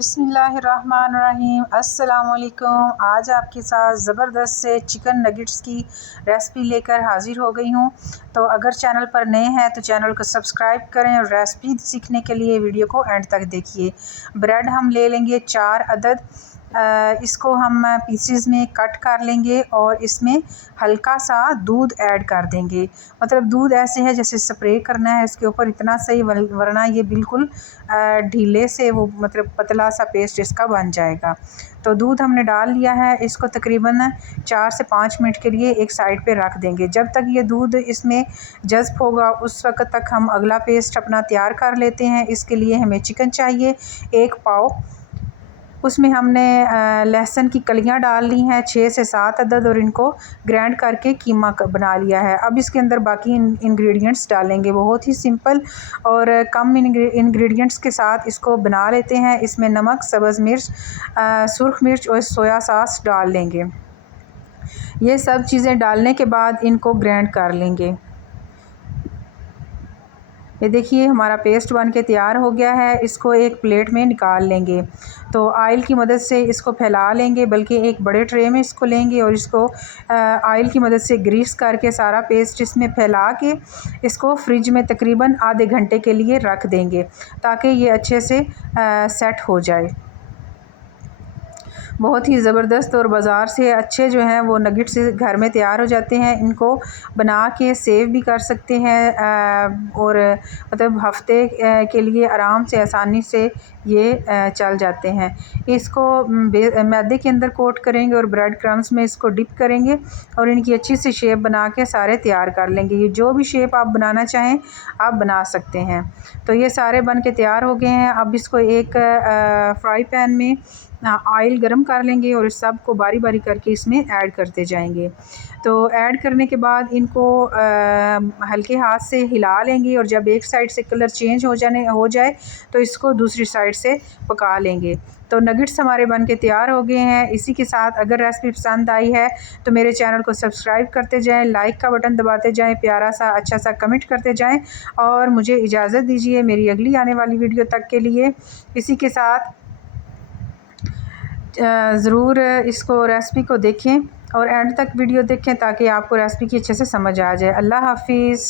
बिस्मिल्लाहिर्रहमानिर्रहीम। अस्सलामुअलैकुम। आज आपके साथ ज़बरदस्त से चिकन नगेट्स की रेसिपी लेकर हाज़िर हो गई हूँ। तो अगर चैनल पर नए हैं तो चैनल को सब्सक्राइब करें और रेसिपी सीखने के लिए वीडियो को एंड तक देखिए। ब्रेड हम ले लेंगे 4 अदद। इसको हम पीसेस में कट कर लेंगे और इसमें हल्का सा दूध ऐड कर देंगे। मतलब दूध ऐसे है जैसे स्प्रे करना है इसके ऊपर, इतना सही, वरना ये बिल्कुल ढीले से वो मतलब पतला सा पेस्ट इसका बन जाएगा। तो दूध हमने डाल लिया है, इसको तकरीबन 4 से 5 मिनट के लिए एक साइड पे रख देंगे। जब तक ये दूध इसमें जज़्ब होगा उस वक्त तक हम अगला पेस्ट अपना तैयार कर लेते हैं। इसके लिए हमें चिकन चाहिए 1 पाव। उसमें हमने लहसुन की कलियां डाल ली हैं 6 से 7 अदद और इनको ग्राइंड करके कीमा बना लिया है। अब इसके अंदर बाकी इंग्रेडिएंट्स डालेंगे, बहुत ही सिंपल और कम इंग्रेडिएंट्स के साथ इसको बना लेते हैं। इसमें नमक, सब्ज़ मिर्च, सुर्ख मिर्च और सोया सॉस डाल लेंगे। ये सब चीज़ें डालने के बाद इनको ग्राइंड कर लेंगे। ये देखिए हमारा पेस्ट बन के तैयार हो गया है। इसको एक प्लेट में निकाल लेंगे। तो ऑयल की मदद से इसको फैला लेंगे, बल्कि एक बड़े ट्रे में इसको लेंगे और इसको ऑयल की मदद से ग्रीस करके सारा पेस्ट इसमें फैला के इसको फ्रिज में तकरीबन आधे घंटे के लिए रख देंगे ताकि ये अच्छे से सेट हो जाए। बहुत ही ज़बरदस्त और बाज़ार से अच्छे जो हैं वो नगेट्स घर में तैयार हो जाते हैं। इनको बना के सेव भी कर सकते हैं और मतलब हफ़्ते के लिए आराम से आसानी से ये चल जाते हैं। इसको मैदे के अंदर कोट करेंगे और ब्रेड क्रम्स में इसको डिप करेंगे और इनकी अच्छी सी शेप बना के सारे तैयार कर लेंगे। ये जो भी शेप आप बनाना चाहें आप बना सकते हैं। तो ये सारे बन के तैयार हो गए हैं। अब इसको एक फ्राई पैन में ऑयल गरम कर लेंगे और इस सब को बारी बारी करके इसमें ऐड करते जाएंगे। तो ऐड करने के बाद इनको हल्के हाथ से हिला लेंगे और जब एक साइड से कलर चेंज हो जाए तो इसको दूसरी साइड से पका लेंगे। तो नगेट्स हमारे बन के तैयार हो गए हैं। इसी के साथ अगर रेसिपी पसंद आई है तो मेरे चैनल को सब्सक्राइब करते जाएं, लाइक का बटन दबाते जाएं, प्यारा सा अच्छा सा कमेंट करते जाएं और मुझे इजाज़त दीजिए मेरी अगली आने वाली वीडियो तक के लिए। इसी के साथ ज़रूर इसको रेसिपी को देखें और एंड तक वीडियो देखें ताकि आपको रेसिपी की अच्छे से समझ आ जाए। अल्लाह हाफ़िज़।